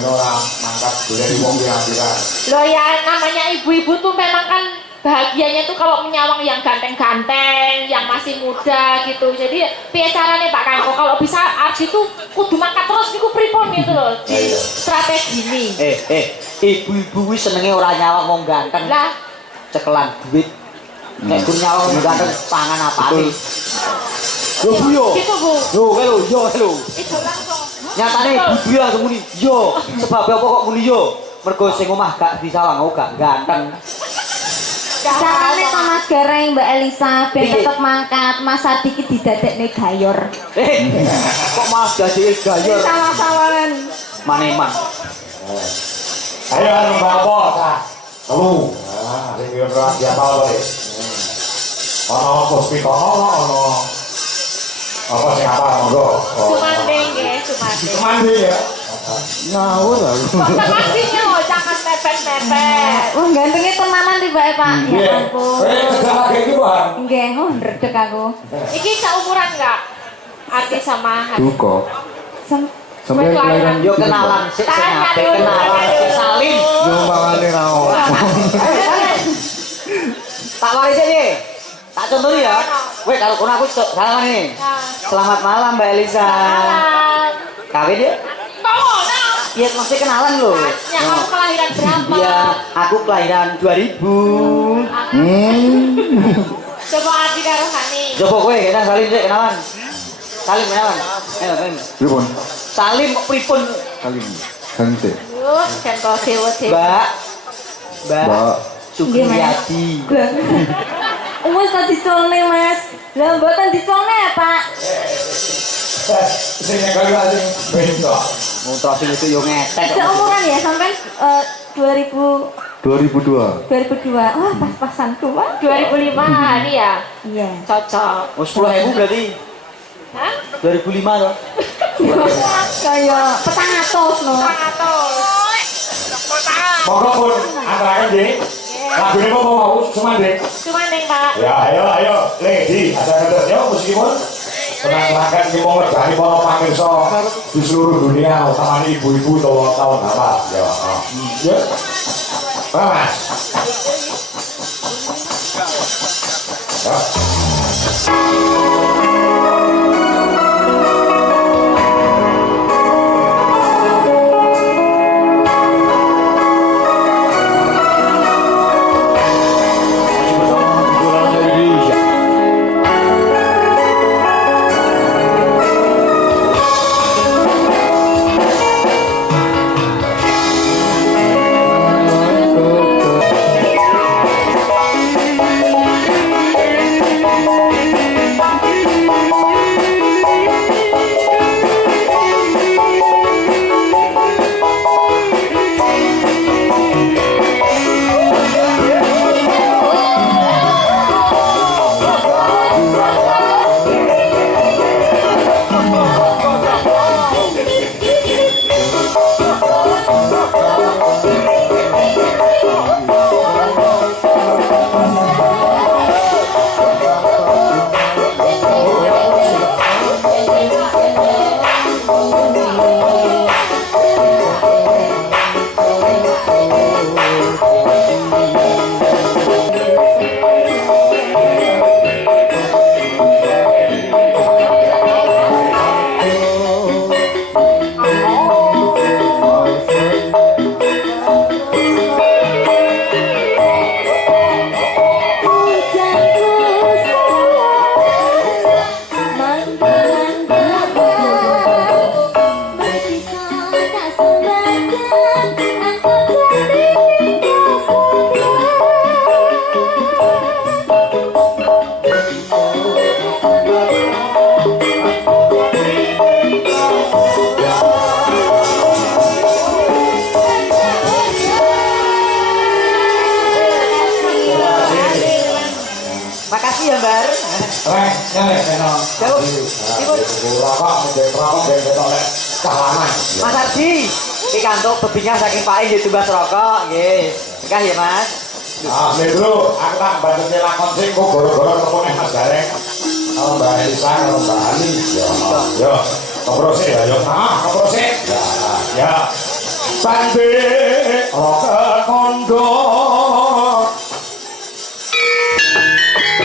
dino ora mangkat golek wong pirang-pirang. Loh ya namanya ibu-ibu tuh memang kan bahagianya tuh kalau menyawang yang ganteng-ganteng, yang masih muda gitu. Jadi piye carane Pak Kangko kalau bisa Ardi tuh kudu mangkat terus niku pripun gitu loh di strategi ini. Ibu-ibu wis senenge ora nyawang wong ganteng. Lah, Cekelan duit. Nek gur nyawang wong ganteng pangan apane? Yo Bu yo. gitu Bu. Yo lho. Itu langsung. Nyatane ibu langsung muni yo. Sebab apa kok muni yo? Mergo sing omah gak disawang gak ganteng. Carane to Mas Gareng Mbak Elisa ben tetep mangkat, Mas Adi ki didadekne gayor. Kok malah dadi gayor. Sama-samanen. Maneman. Ayo anu apa ta? Lu. Nah, sing yo ora siapa wae. Ono hospital ono. Apa sing apa monggo? Sumanding nggih, sumanding. Mandi ya. Ngawur aku. Makasihnya loh, jangan mepet-mepet. Wah, gantengnya tenanan tibake Pak. Ya ampun. Kerja iki Bang. Nggih, ndredeg aku. Iki seumuran enggak? Arti sama Hadi. Duko. Sampai kelahiran. Yo kenalan sik sing Tanya apik dulu, kenalan tanya sik dulu. salim. Yo mangane ra ono. Tak waris iki. Tak contohi ya. Weh kalau kono aku salam nih. Selamat malam Mbak Elisa. Kenalan. Kawin ya? Tolong, nah. Iya masih kenalan loh. Ya, kamu kelahiran berapa? Iya, aku kelahiran 2000. Coba Ardi karo Hani. Coba kowe kita salim sik kenalan. Salim kenalan. Ayo, salim. Pripun? Salim kok pripun? Salim. Sante. Yuk, dan kau sewet Mbak. Mbak. Supriyadi. Wes tak dicolne, Mas. Lah mboten dicolne ya, Pak. Sing kali sing bento. Mutrosin itu yo ngetek. Seumuran ya sampai 2000 2002. 2002. Wah, pas-pasan tua. 2005 Hani ya? Iya. Cocok. Oh 10.000 berarti Hah? 2005 loh. Kayak petang atos loh. Monggo pun antaraken nggih. Lagune apa mau sumanding? Sumanding Pak. Ya ayo Lady ada ngendut yo meskipun tenang-tenangkan iki mau ngedani para pamirsa di seluruh dunia utamanya ibu-ibu tahun awal ya. Ya. Mas. Ya. Makasih ya, Bar. Jauh. Mas Ardi, iki kantuk bebinya saking Pak nggih tumbas rokok nggih. Bekah ya, Mas. Ah, dulu aku tak bantu lakon sing kok gara-gara nepone Mas Gareng. Kalau Mbak Elisa, kalau Mbak Ani, yo, keprosik ya, yo, keprosik. Ya. Sandi roke kondo